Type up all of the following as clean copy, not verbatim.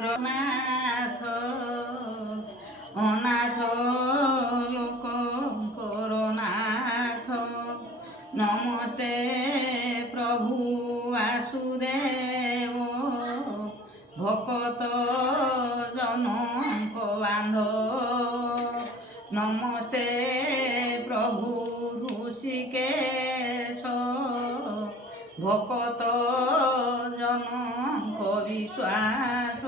নাথ অনাথ লোক করনাথ নমস্তে প্রভু বাসুদেব ভকত জনক বান্ধব নমস্তে প্রভু ঋষিকেশ ভকত জনক বিশ্বাস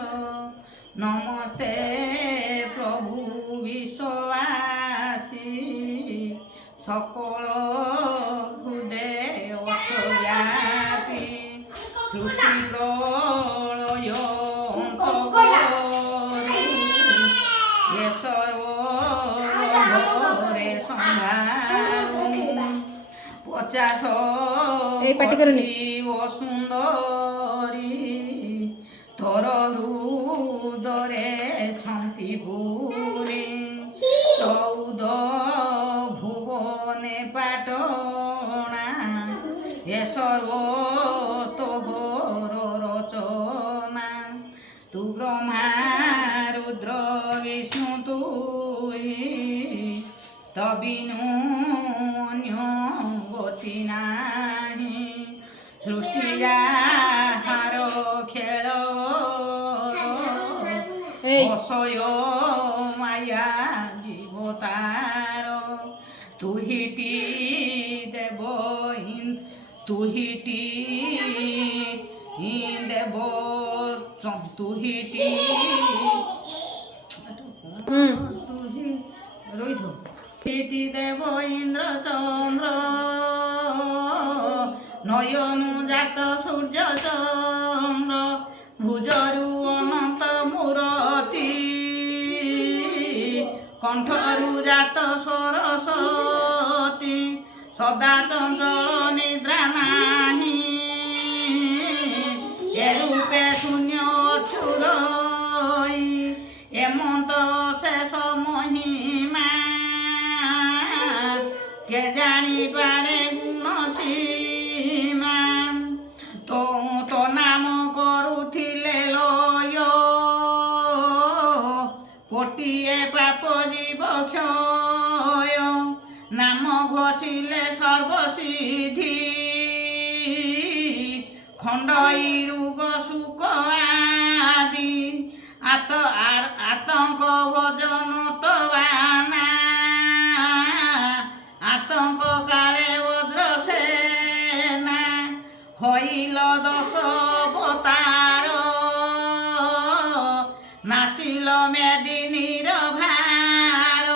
নমস্তে প্রভু বিশ্বাসী সকল হৃদয় ব্যাপী সৃষ্টি প্রলয় সর্বরে সম্ভার 50 সুন্দরী তোর হৃদরে ছন্তি পুরী 14 ভুবনে পাটনা এ সর্ব তোর রচনা তু ব্রহ্মা রুদ্র বিষ্ণু তুই তবিনু অন্য গতি নাহি সৃষ্টি যাহার খেল অসয় মায়া জীবতার তুহিটি দেব তুহিটি দেব তুহিটি রইধ তুহিটি দেব ইন্দ্র চন্দ্র নয়নু জাত সূর্য চন্দ্র ভুজরু অনন্ত মূরতি কণ্ঠরু জাত সরস্বতী সদা চঞ্চল নিদ্রা নাহি এ রূপে শূন্য অচ্ছুর এমন্ত শেষ মহিমা কে জানিপারে গুণ সীমা তো নাম করুଥିଲେ লয় কোটিয়ে পাপ জীব ক্ষয় নাম ঘোষিলে সর্বসিদ্ধি খণ্ডই রোগ সুখ আদি আতঙ্ক ভজন তবানা আতঙ্ক কালে বজ্রসেনা হইল 10 অবতার নাসিল মেদিনীর ভার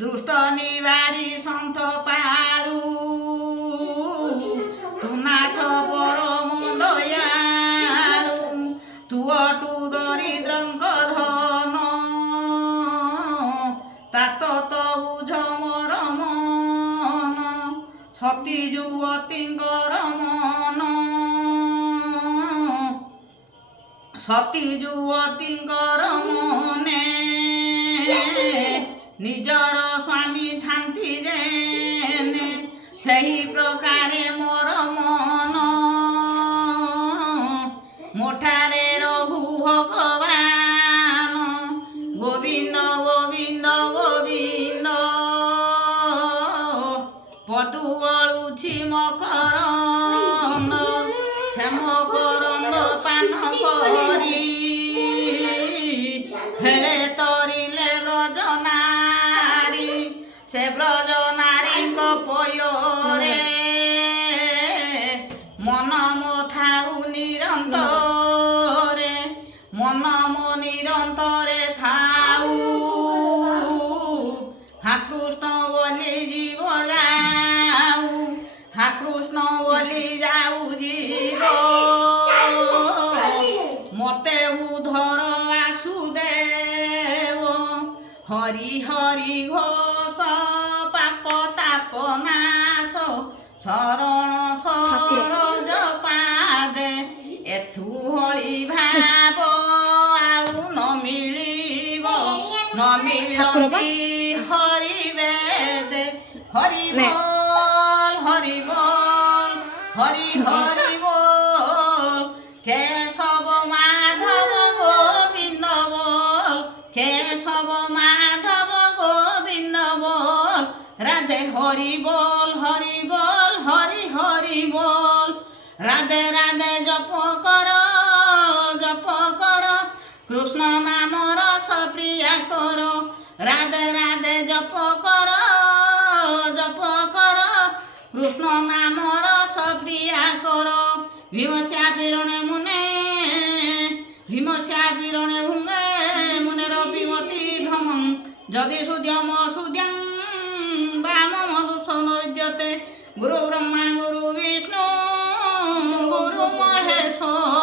দুষ্ট নিবারী সন্ত পালু তু নাথ পরম দয়ালু তু অটু দরিদ্রঙ্ক ধন তাত বুঝ মোর মন সতী যুবতীঙ্কর মন সতী যুবতীঙ্কর মনে নিজর স্বামী থান্তি যেনে ସେହି ପ୍ରକାରେ ମୋର ମନ ମୋଠାରେ ରହୁ ଭଗବାନ ଗୋବିନ୍ଦ ଗୋବିନ୍ଦ ଗୋବିନ୍ଦ ପଦୁ ଗଳୁଛି ମକରନ୍ଦ ଶ୍ୟାମ କରନ୍ଦ ପାନ କରି ହେଳେ ତରିଲେ ବ୍ରଜନାରୀ ସେ ବ୍ରଜନାରୀଙ୍କ ପୟରେ ମନ ମୋ ଥାଉ ନିରନ୍ତରେ ମନ ମୋ ନିରନ୍ତରେ ଥାଉ হা কৃষ্ণ বলি জীব যাও হা কৃষ্ণ বলি যাও জীব মতে উধর বাসুদেব হরি হরি ঘোষ পাপ তাপ নাশ শরণ সরজ পাদে এথু হরি ভাব আউ ন মিলিব ন মিলতি হরি বেদে হরি বল হরি বল হরি হরি বল কেশব মাধব গোবিন্দ রাধে হরি বল হরি বল হরি হরি বল রাধে রাধে জপ কর কৃষ্ণ নাম রস প্রিয়া কর রাধে রাধে জপ কর কৃষ্ণ নাম রস প্রিয়া কর ভীমস্যা পিরণে মুনে ভুঙ্গে মুনের বিমতি ভ্রমং যদি সুদ্যম সুদ্যং বাম মধুসূদতে গুরু ব্রহ্মা গুরু বিষ্ণু গুরু মহেশ্বর